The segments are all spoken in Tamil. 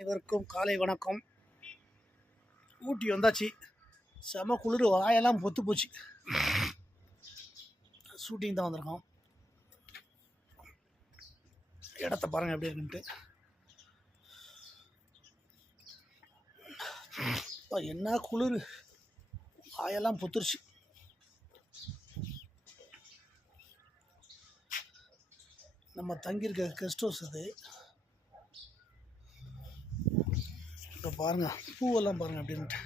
அனைவருக்கும் காலை வணக்கம். ஊட்டி வந்தாச்சு. செம குளிர், வாயெல்லாம் பொத்து போச்சு. ஷூட்டிங் தான் வந்திருக்கோம். இடத்த பாருங்கள் எப்படி இருக்குன்ட்டு. என்ன குளிர், வாயெல்லாம் பொத்துருச்சு. நம்ம தங்கியிருக்க கெஸ்ட் ஹவுஸ் அது. இப்போ பாருங்கள், பூவெல்லாம் பாருங்கள் அப்படின்ட்டு.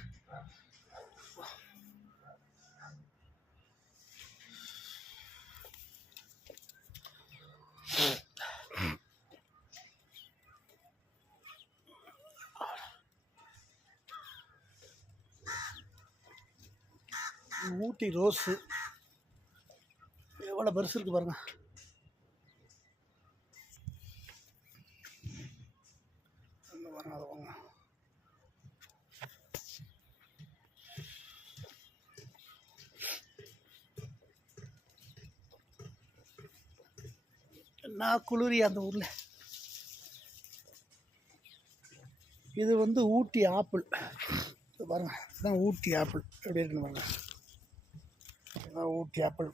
ஊட்டி ரோஸு எவ்வளோ பெருசு இருக்குது பாருங்கள். பாருங்கள் அதை வாங்க. என்ன குளிரி அந்த ஊரில். இது வந்து ஊட்டி ஆப்பிள் பாருங்கள். இதுதான் ஊட்டி ஆப்பிள் எப்படி இருக்குன்னு பாருங்கள். இதுதான் ஊட்டி ஆப்பிள்.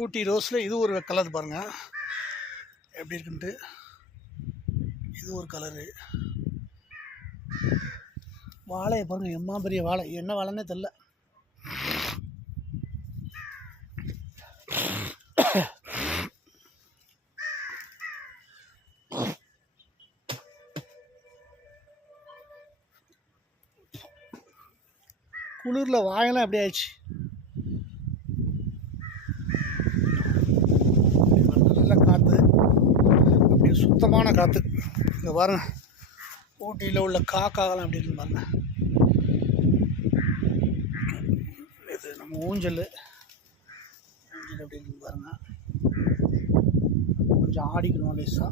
ஊட்டி ரோஸில் இது ஒரு கலர் பாருங்கள் எப்படி இருக்குன்ட்டு. இது ஒரு கலரு. வாழையை பாருங்கள், எம்மா பெரிய வாழை. என்ன வாழைன்னே தெரில. குளிரில் வாயெல்லாம் எப்படி ஆயிடுச்சு. நல்ல காற்று, அப்படி சுத்தமான காற்று. இங்கே பாருங்க, ஊட்டியில் உள்ள காக்காலாம் எப்படி இருக்கு பாருங்க. இது நம்ம ஊஞ்சல் எப்படி இருக்கு பாருங்க. கொஞ்சம் ஆடிக்கணும் லேசா.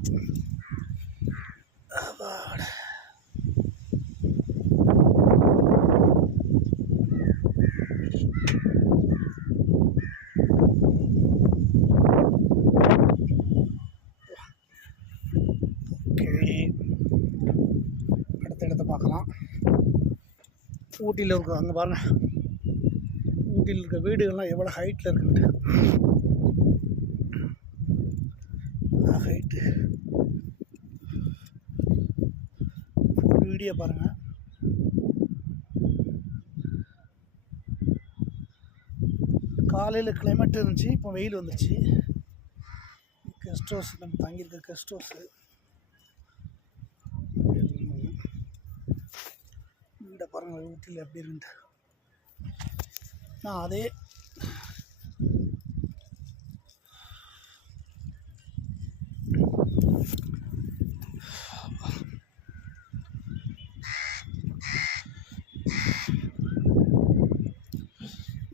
அடுத்த இடத்த பார்க்கலாம். ஊட்டியில் இருக்க அங்கே பாருங்கள், ஊட்டியில் இருக்க வீடுகள்லாம் எவ்வளோ ஹைட்டில் இருக்குன்ட்டு. ஹைட்டு வீடியோ பாருங்கள். காலையில் கிளைமேட் இருந்துச்சு, இப்போ வெயில் வந்துச்சு. கெஸ்ட் ஹவுஸ், நம்ம தங்கியிருக்க கெஸ்ட் ஹவுஸு. வீடை பாருங்கள் ஊட்டியில் எப்படி இருந்து. நான் அதே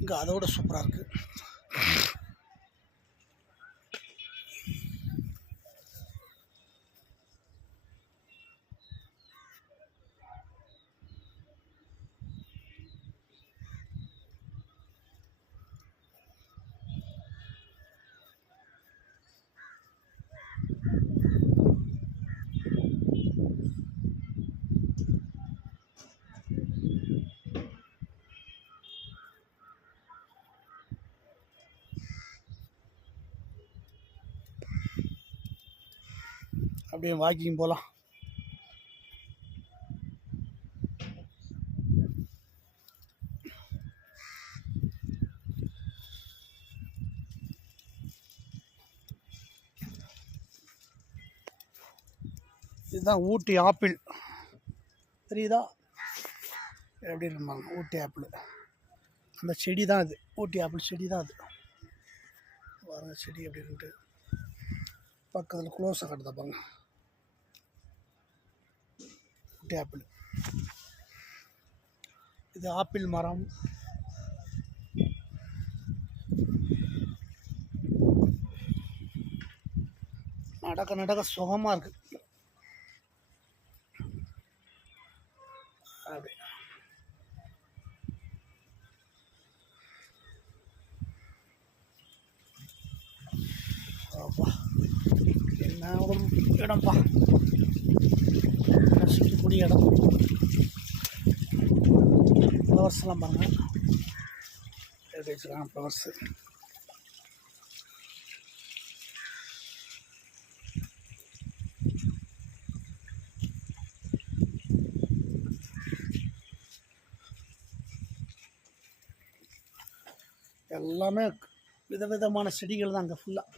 இங்கே அதோட சூப்பராக இருக்குது. அப்படியே வாக்கிங் போகலாம். இதுதான் ஊட்டி ஆப்பிள், தெரியுதா எப்படி இருக்குமாங்க. ஊட்டி ஆப்பிள் அந்த செடி தான் இது. ஊட்டி ஆப்பிள் செடி தான் அது. அந்த செடி அப்படின்ட்டு பக்கத்தில் க்ளோஸாக காட்டுதா பாருங்க. ஊட்டி ஆப்பிள். இது ஆப்பிள் மரம். நடக்க சுகமாக இருக்குது. அப்படி அப்பா என்ன ஒரு இடம்ப்பா, ரசிக்கக்கூடிய இடம். ஃப்ளவர்ஸ்லாம் பாருங்கள் எப்படி வச்சுருக்காங்க ஃப்ளவர்ஸு. எல்லாமே விதவிதமான செடிகள் தான் அங்கே ஃபுல்லாக.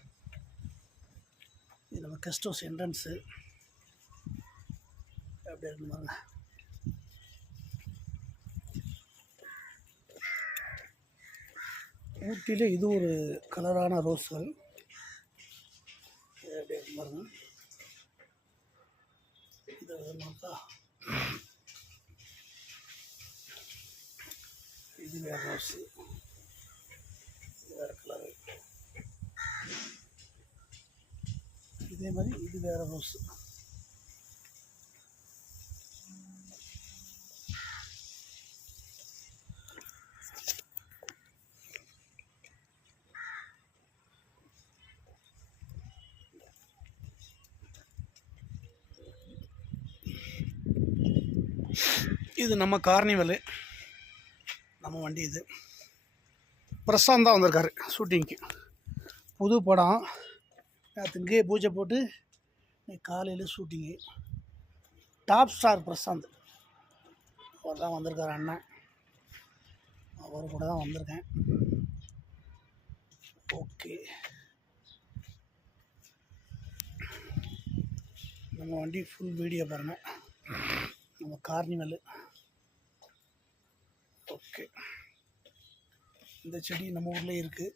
இது நம்ம கெஸ்ட் ஹவுஸ் என்ட்ரன்ஸு எப்படி இருக்கு பாருங்க. ஊட்டியிலே இது ஒரு கலரான ரோஸ்கள் எப்படி இருக்கு பாருங்க. இது விதமாக்கா இது வேறு ரோஸு, வேறு கலரு. இதே மாதிரி இது வேறு ரோஸு. இது நம்ம கார்னிவலு, நம்ம வண்டி. இது பிரசாந்த் தான் வந்திருக்காரு ஷூட்டிங்க்கு. புது படம். நேற்று இங்கேயே பூஜை போட்டு காலையில் ஷூட்டிங்கு. டாப் ஸ்டார் பிரசாந்த் அவர் தான் வந்திருக்கார். அண்ணன் அவர் கூட தான் வந்திருக்கேன். ஓகே, நம்ம வண்டி ஃபுல் வீடியோ பாருங்கள். நம்ம கார்னிவலு. ஓகே, இந்த செடி நம்ம ஊரில் இருக்குது.